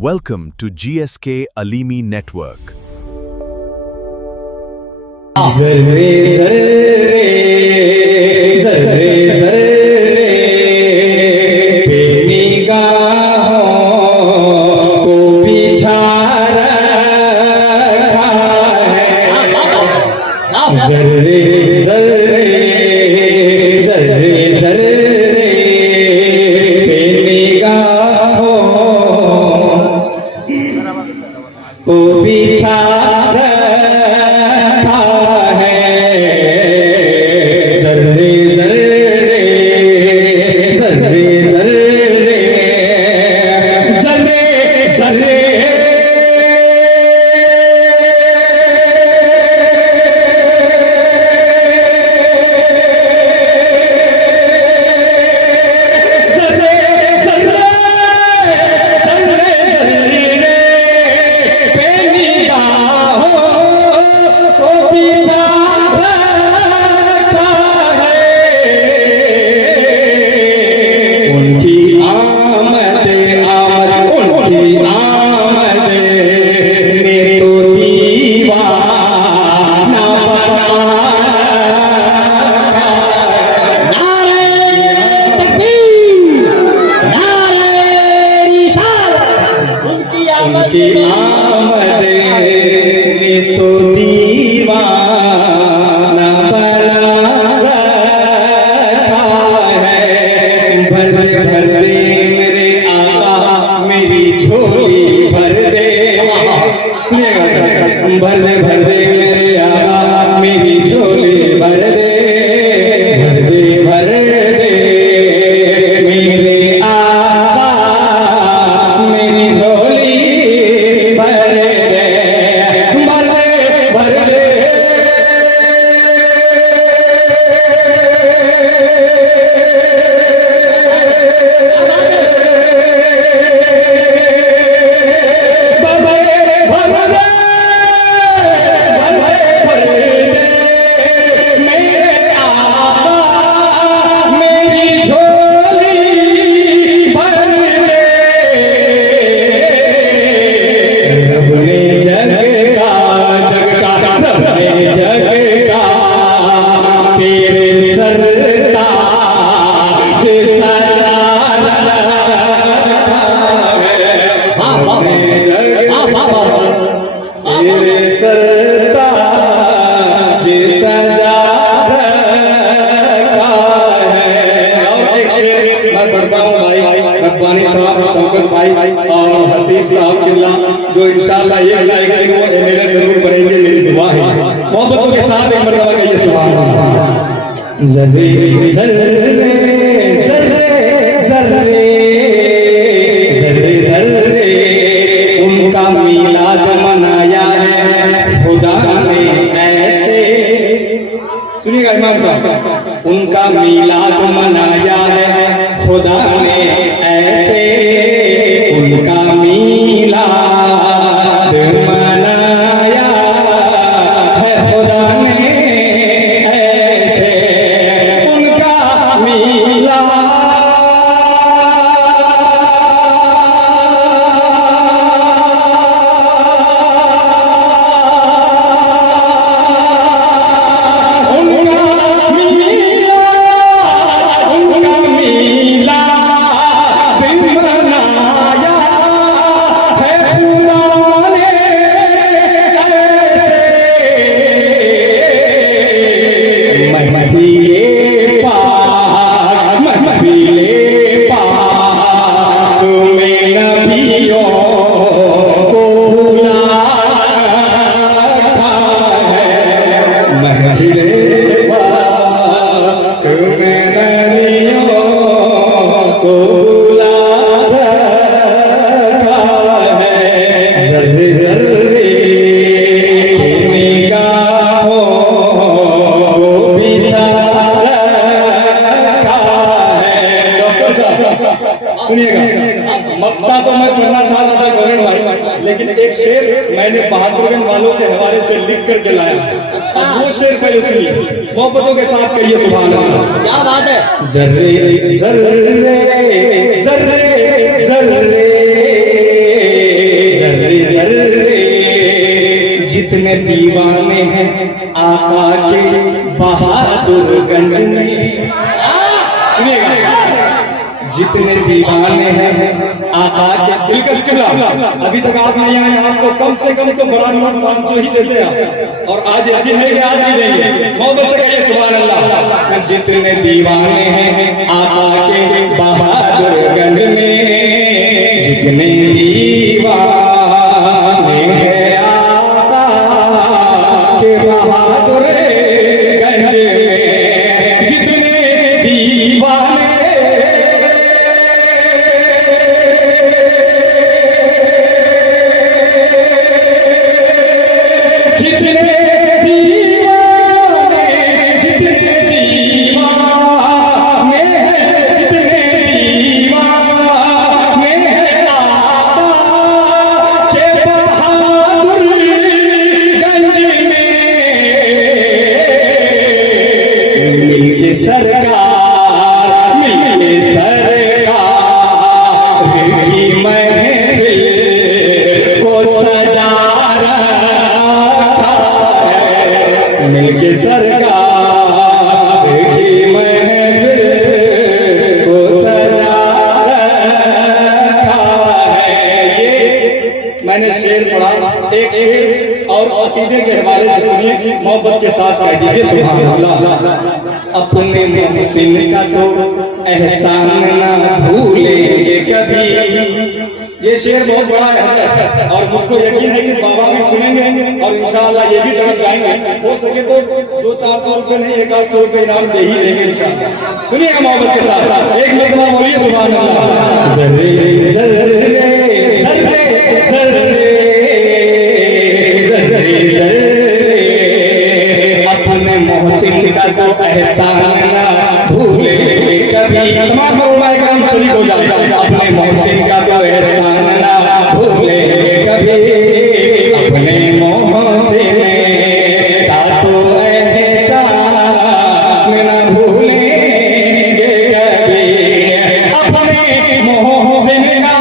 Welcome to GSK Alimi Network. जर्रे जर्रे जर्रे जर्रे निगाहों को पिछा रखा है। जर्रे जर्रे जर्रे जर्रे निगाहों को पिछा उनकी आमद ने तो दीवाना बना रखा है। भर दे मेरे आका मेरी झोली भर दे। सुनिएगा, भर दे मेरे आका मेरी झोली भर दे। भर दे मेरे आका मेरी झोली भर दे। रब्बानी साहब, शौकत भाई और हसीब साहब किल्ला जो इंशाअल्लाह ये गाएंगे वो एमएलए जरूर बनेंगे, मेरी दुआ है। मोहब्बतों के साथ एक मर्तबा कहिए सुभान अल्लाह। जर्रे जर्रे जर्रे जर्रे जर्रे जर्रे उनका मीलाद मनाया है खुदा ने ऐसे। सुनिएगा इमाम साहब, उनका मीलाद मनाया है खुदा ने ऐसे। उनका मीलाद मनाया है खुदा ने ऐसे। उनका मीलाद मक्ता तो मैं पढ़ना चाहता था गोविंद भाई, लेकिन एक शेर मैंने बहादुरगंज वालों के हवाले से लिख करके लाया। अब वो शेर पहले सुनिए, मोहब्बतों के साथ करिए सुभान अल्लाह। क्या बात है। जर्रे जर्रे जर्रे जर्रे सुनिएगा, जितने दीवाने हैं आका के दिलकश किबला, अभी तक आप नहीं आए, आपको कम से कम तो बड़ा नोट 500 ही देते हैं, और आज यकीन है कि आज भी देंगे। मोहब्बत से कहिए सुभान अल्लाह। जितने दीवाने हैं आका के बहादुरगंज में, जितने दीवाने हैं आका के बहादुरगंज में, जितने दीवाने एक शेर और अकीदे के हवाले से सुनिए, मोहब्बत के साथ कह दीजिए सुभान अल्लाह। अपने मुहसिन का तो एहसान ना भूलेंगे कभी। ये शेर बहुत बड़ा है और मुझको यकीन है कि बाबा भी सुनेंगे और इंशाअल्लाह ये भी तरफ जाएंगे। हो सके तो 200-400 रुपए नहीं 100 रुपए इनाम दे ही देंगे इंशाअल्लाह। सुनिएगा मोहब्बत के साथ, एक मरतबा बोलिए सुभान अल्लाह। जर्रे जर्रे अपने मोहसिन का तो एहसान ना भूलेंगे कभी। तमाम उलमाए किराम शरीक हो जाए, अपने मोहसिन का तो एहसान ना भूलेंगे कभी। अपने मोहसिन का तो एहसान ना भूलेंगे कभी। अपने मोहसिन का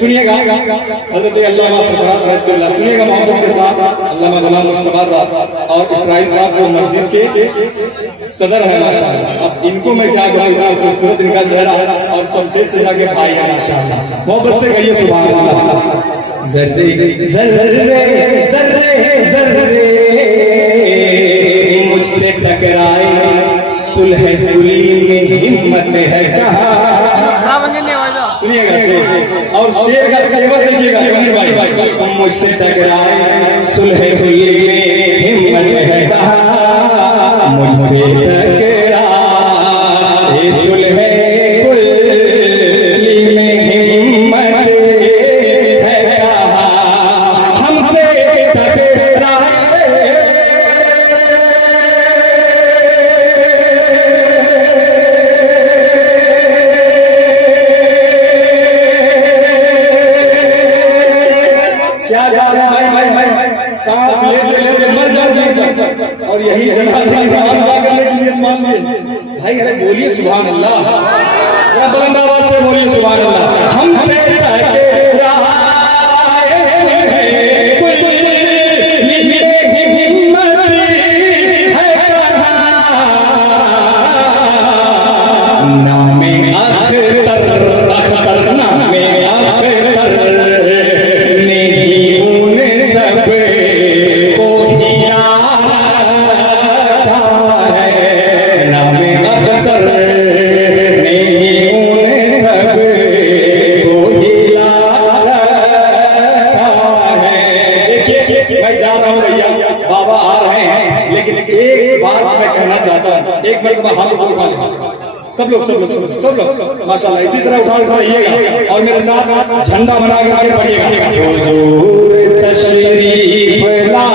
सुनिएगा हज़रत अल्लामा सरफराज साहब, सुनिएगा मोहब्बत के साथ। अल्लामा गुलाम मुस्तफा साहब और इस्राइल साहब जो मस्जिद के सदर है माशाअल्लाह। अब इनको मैं क्या कहूँ, इतना खूबसूरत इनका चेहरा और शमशेर चेहरा के भाई है माशाअल्लाह। मोहब्बत से कहिए सुभान अल्लाह। जर्रे जर्रे जर्रे जर्रे मुझसे टकराए सुलह कुली में हिम्मत है कहाँ। सुनिएगा शेर और शेर का कलमा दीजिएगा भाई। मुझसे टकराए सुलह कुली में हिम्मत है कहाँ। मुझसे टकराए सुलह कुली में हिम्मत है कहाँ। हमसे टकराए सांस लेते मर जाएंगे और यही भाई। अरे बोलिए सुभान अल्लाह, जरा बुलंद आवाज से बोलिए सुभान अल्लाह। हमसे एक मरतबा हाथ उठा लें सब लोग माशाल्लाह। इसी तरह उठाइएगा और मेरे साथ झंडा बना के आगे बढ़िएगा। हुजूर तशरीफ ला